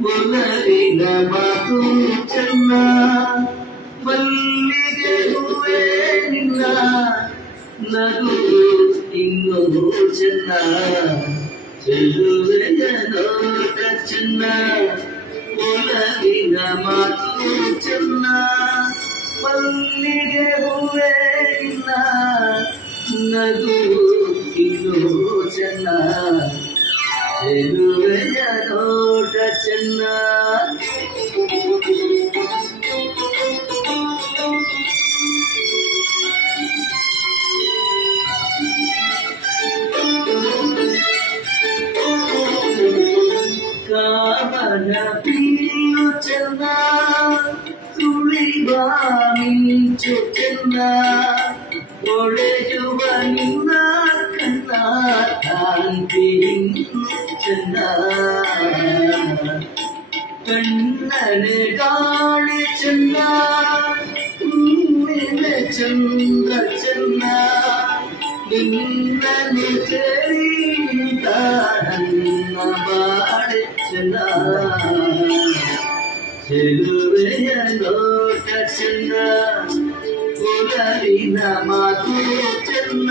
ಮುಲರಿದ ಮಾತು ಚೆನ್ನ ಮಲ್ಲಿಗೆಯುವೆ ನಿನ್ನ ನಗು ಇನ್ನೂ ಚೆನ್ನ ಚೆಲುವೆಯ ನೋಟ ಚೆನ್ನ ಮುಲರಿದ ಮಾತು ಚೆನ್ನ ಮಲ್ಲಿಗೆ ಹೂವೇ ನಿನ್ನ ನಗು ಚೆನ್ನ ಚೆಲುವೆಯ ನೋಟ ಚೆನ್ನ ಕಾಮನ ಪ್ರಿಯು ಚೆನ್ನ ತುಳಿವ ಮಿಂಚು ಚೆನ್ನ ಒಳೆಯುವ ನಿನ್ನ കാക്കാൻ പിരിഞ്ഞ പെണ്ണന് കാണിച്ചെന്ന ചന്ദ്ര ചെന്ന നിന്നെ ചെറിയ പാടിച്ചെന്ന ചെറുവിയ ലോക ചെന്ന കുലവിന മാതൂ ചെന്ന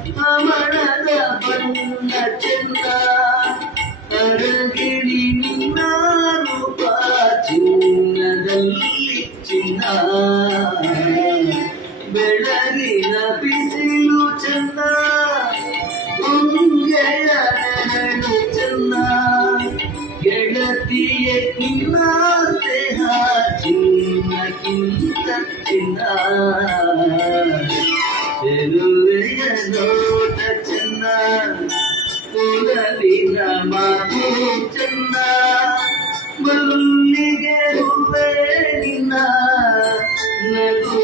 ಇನ್ನೂ ಚೆನ್ನ ಚೆಲುವೆಯ ನೋಟ ಚೆನ್ನ ಜಿಂಕೆಯ ಕಣ್ಣು ಚೆನ್ನ ಅವಳದ ಬಣ್ಣ ಚೆನ್ನ ಅರಗಿಣಿ ನಿನ್ನ ರೂಪ ಚಿನ್ನದಲ್ಲಿ ಚಿನ್ನ ಬೆಳಗಿನ ಬಿಸಿಲು ಚೆನ್ನ ಉಂಗೆಯ ನೆರಳು ಚೆನ್ನ ಗೆಳತಿಯ ನಿನ್ನ ದೇಹ ಚಿನ್ನಕ್ಕಿಂತ ಚಿನ್ನ ಚೆಲುವೆಯ ನೋಟ ಚೆನ್ನ ಕುಲವಿನ ಮಾತು ಚೆನ್ನ ಮಲ್ಲಿಗೆ ಹೂವೇ ನಿನ್ನ ನಗು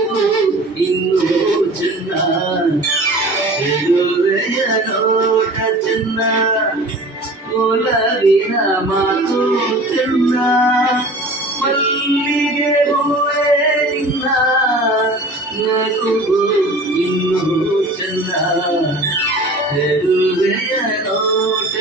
ಇನ್ನೂ ಚೆನ್ನ ಚೆಲುವೆಯ ನೋಟ ಚೆನ್ನ ಒಲವಿನ ಮಾತು ಚೆನ್ನ ಮಲ್ಲಿಗೆ ಹೂವೇ ನಿನ್ನ ನಗು చూచున్న తెలుగు నోట